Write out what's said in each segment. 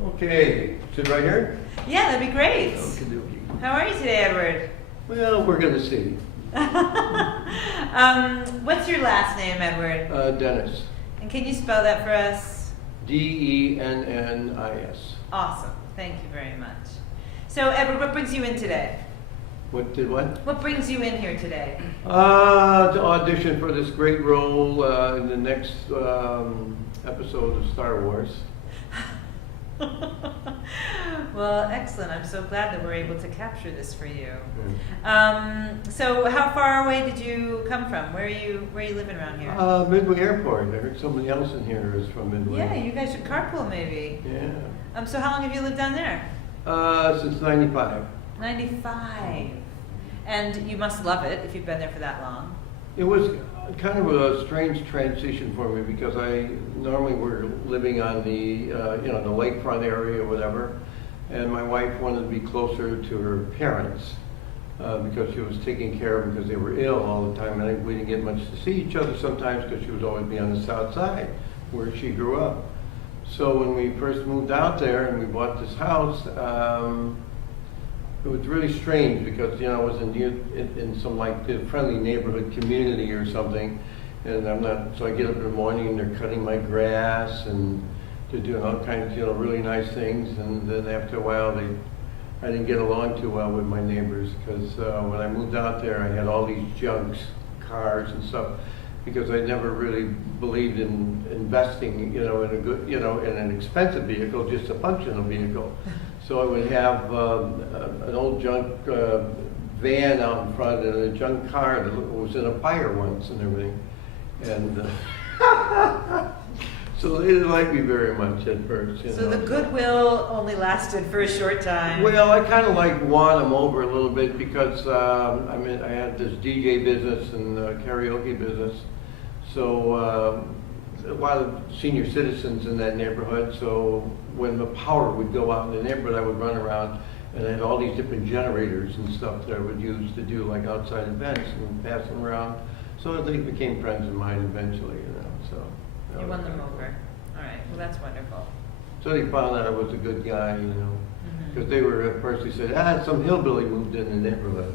Okay, sit right here? Yeah, that'd be great. Okey-dokey. How are you today, Edward? Well, we're gonna see. What's your last name, Edward? Dennis. And can you spell that for us? Dennis. Awesome. Thank you very much. So, Edward, what brings you in today? What did what? What brings you in here today? To audition for this great role in the next episode of Star Wars. Well, excellent. I'm so glad that we're able to capture this for you. Mm. So, how far away did you come from? Where are you living around here? Midway Airport. I heard somebody else in here is from Midway. Yeah, you guys should carpool maybe. Yeah. So how long have you lived down there? Since 95. 95. And you must love it if you've been there for that long. It was kind of a strange transition for me because I normally were living on the the lakefront area or whatever, and my wife wanted to be closer to her parents because she was taking care of them because they were ill all the time, and we didn't get much to see each other sometimes because she would always be on the south side where she grew up. So when we first moved out there and we bought this house, it was really strange because I was in some like friendly neighborhood community or something, and so I get up in the morning and they're cutting my grass and they're doing all kinds of really nice things, and then after a while I didn't get along too well with my neighbors because when I moved out there I had all these junks, cars and stuff, because I never really believed in investing, in a good, in an expensive vehicle, just a functional vehicle. So I would have an old junk van out in front and a junk car that was in a fire once and everything. And so they didn't like me very much at first. So the goodwill only lasted for a short time. Well, I kind of won them over a little bit because I had this DJ business and karaoke business. So a lot of senior citizens in that neighborhood. So when the power would go out in the neighborhood, I would run around and I had all these different generators and stuff that I would use to do like outside events and pass them around. So they became friends of mine eventually, So you won them over. All right. Well, that's wonderful. So they found out I was a good guy, because they were at first they said, some hillbilly moved in the neighborhood.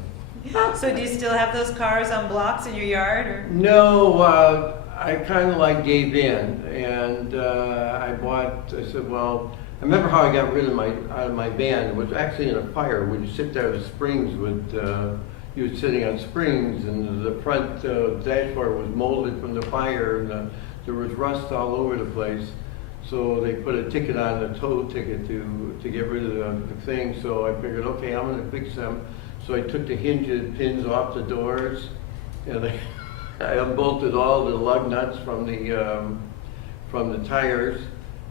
So do you still have those cars on blocks in your yard? Or? No, I kind of gave in, and I said, well, I remember how I got rid of my van. It was actually in a fire. When you sit there, the springs you were sitting on springs, and the front dashboard was molded from the fire, and there was rust all over the place. So they put a ticket on, a tow ticket to get rid of the thing. So I figured, okay, I'm going to fix them. So I took the hinges, pins off the doors, and I unbolted all the lug nuts from the tires.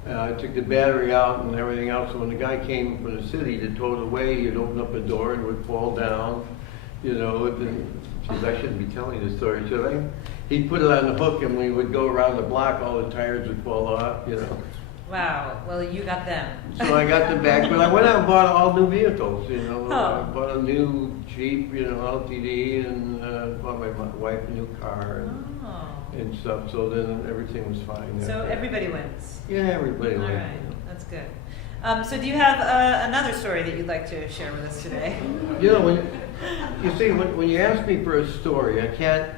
I took the battery out and everything else. So when the guy came from the city to tow it away, he'd open up a door and it would fall down. Geez, I shouldn't be telling this story, should I? He'd put it on the hook, and we would go around the block. All the tires would fall off. Wow. Well, you got them. So I got them back, but I went out and bought all new vehicles. Oh. I bought a new Jeep, LTD, and bought my wife a new car and stuff. So then everything was fine. So everybody wins. Yeah, everybody wins. All right, that's good. So do you have another story that you'd like to share with us today? When you ask me for a story, I can't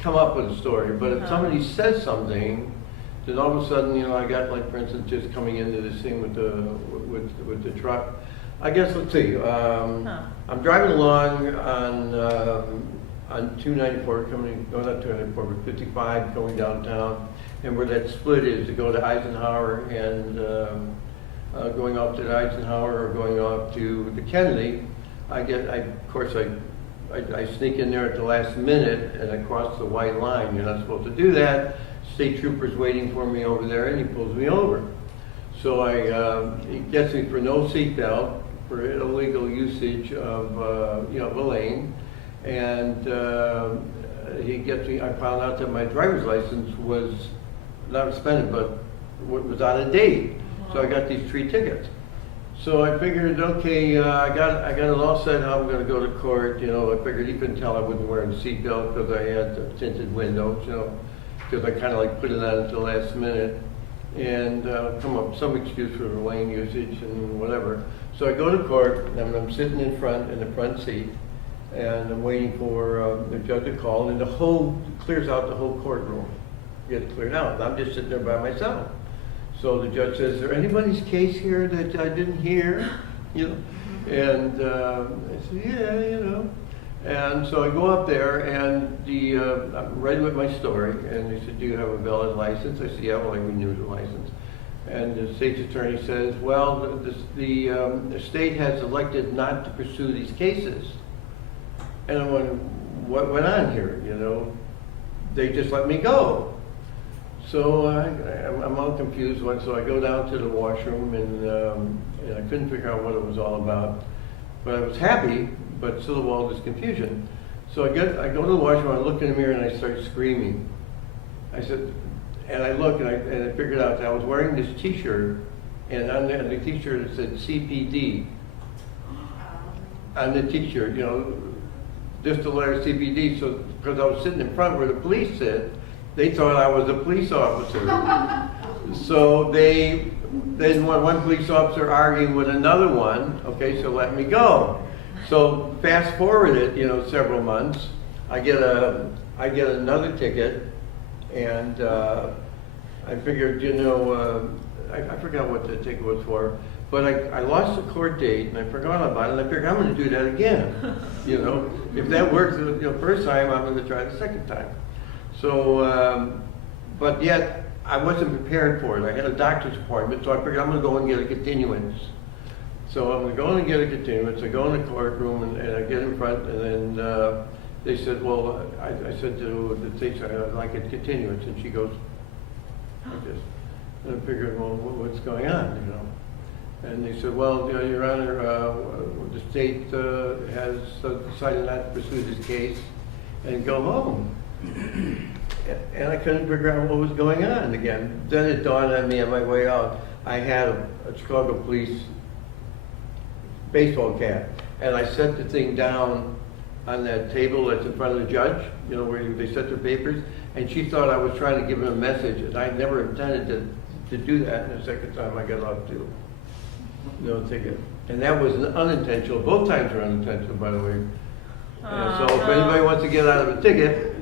come up with a story. But if somebody says something, then all of a sudden, I got for instance, just coming into this thing with the truck. I guess let's see. I'm driving along on 294 not 294, but 55 going downtown, and where that split is to go to Eisenhower and going off to the Eisenhower or going off to the Kennedy. I sneak in there at the last minute and I cross the white line. You're not supposed to do that. State trooper's waiting for me over there, and he pulls me over. So he gets me for no seatbelt, for illegal usage of a lane, and he gets me. I found out that my driver's license was not suspended, but was out of date. So I got these 3 tickets. So I figured, okay, I got it all set how I'm going to go to court. I figured he couldn't tell I wasn't wearing a seatbelt because I had tinted windows. Because I kind of put it on at the last minute. and come up with some excuse for lane usage and whatever. So I go to court, and I'm sitting in the front seat, and I'm waiting for the judge to call, and clears out the whole courtroom, gets cleared out. And I'm just sitting there by myself. So the judge says, "Is there anybody's case here that I didn't hear?" You know, and I said, "Yeah, you know." And so I go up there, and I'm ready with my story, and they said, "Do you have a valid license?" I said, "Yeah, well, I renewed the license." And the state's attorney says, "Well, the state has elected not to pursue these cases." And I'm wondering, what went on here, you know? They just let me go. So I'm all confused, so I go down to the washroom, and I couldn't figure out what it was all about. But I was happy, but still all this confusion. So I go to the washroom, I look in the mirror, and I start screaming. I said, and I look, and I figured out that I was wearing this T-shirt, and on the T-shirt it said CPD. On the T-shirt, you know, just the letter CPD. So because I was sitting in front where the police sit, they thought I was a police officer. So then one police officer arguing with another one, okay, so let me go. So fast forward it, you know, several months, I get another ticket, and I figured, you know, I forgot what the ticket was for, but I lost the court date, and I forgot about it, and I figured I'm going to do that again. You know, if that works the first time, I'm going to try the second time. So, but yet I wasn't prepared for it. I had a doctor's appointment, so I figured I'm going to go and get a continuance. So I'm going to go and get a continuance. I go in the courtroom, and I get in front, and then they said, well, I said to the teacher, I'd like a continuance, and she goes, like this. And I figured, well, what's going on, you know? And they said, well, Your Honor, the state has decided not to pursue this case and go home. And I couldn't figure out what was going on again. Then it dawned on me on my way out, I had a Chicago police baseball cap, and I set the thing down on that table that's in front of the judge, you know, where they set their papers, and she thought I was trying to give him a message, and I never intended to do that. And the second time I got off too. No ticket. And that was unintentional. Both times were unintentional, by the way. So if anybody wants to get out of a ticket,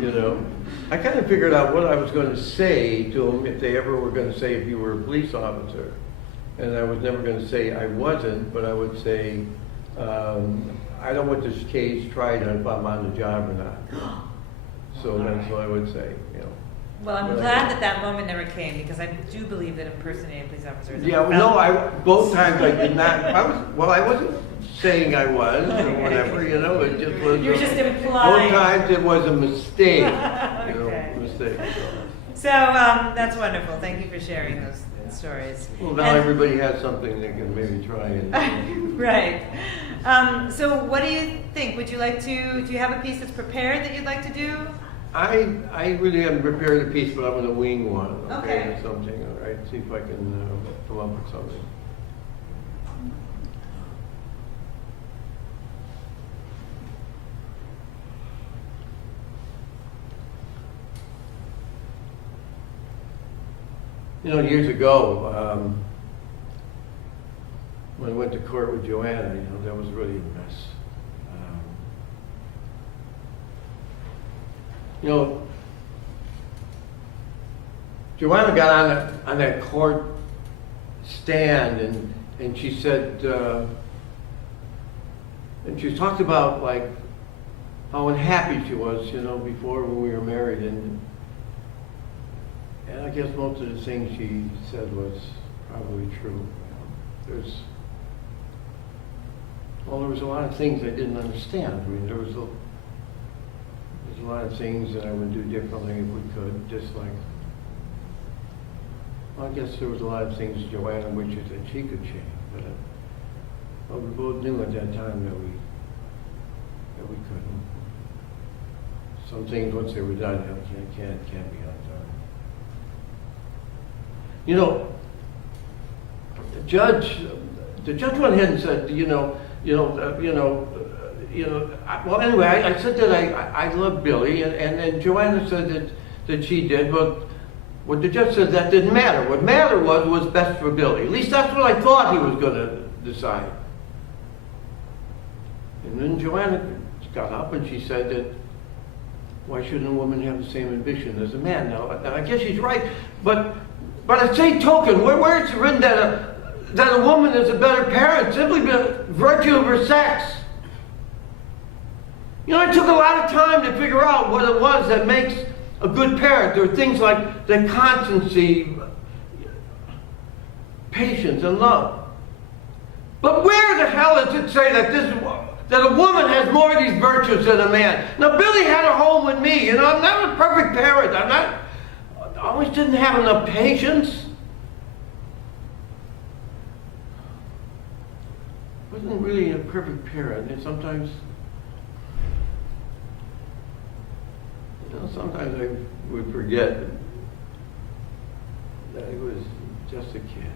you know, I kind of figured out what I was going to say to them if they ever were going to say if you were a police officer. And I was never going to say I wasn't, but I would say, I don't want this case tried if I'm on the job or not. So that's what I would say, you know. Well, I'm glad that moment never came, because I do believe that impersonating police officers. Yeah, well, no, both times I did not. I wasn't saying I was or whatever, you know. It just was. You're just implying. Both times it was a mistake. Okay. You know, mistake. So that's wonderful. Thank you for sharing those stories. Well, now everybody has something they can maybe try and. Right. So what do you think? Would you like to? Do you have a piece that's prepared that you'd like to do? I really haven't prepared a piece, but I'm going to wing one, Okay. or something, all right? See if I can come up with something. You know, years ago, when I went to court with Joanna, you know, that was really a mess. You know, Joanna got on that court stand, and she said, and she talked about like how unhappy she was, you know, before when we were married, and I guess most of the things she said was probably true. You know, there was a lot of things I didn't understand. I mean, there's a lot of things that I would do differently if we could, just like, well, I guess there was a lot of things Joanna wishes that she could change, but we both knew at that time that we couldn't. Some things, once they were done, can't be undone. You know, the judge went ahead and said, well, anyway, I said that I love Billy, and then Joanna said that she did, but What the judge said, that didn't matter. What mattered was best for Billy. At least that's what I thought he was going to decide. And then Joanna got up and she said that, why shouldn't a woman have the same ambition as a man? Now I guess she's right, but at the same token, where it's written that a woman is a better parent simply by virtue of her sex. You know, it took a lot of time to figure out what it was that makes a good parent. There are things like the constancy, patience, and love. But where the hell does it say that a woman has more of these virtues than a man? Now, Billy had a home with me. You know, I'm not a perfect parent. I always didn't have enough patience. Wasn't really a perfect parent, and sometimes I would forget that I was just a kid.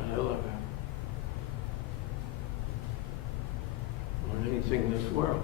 And I love him more than anything in this world.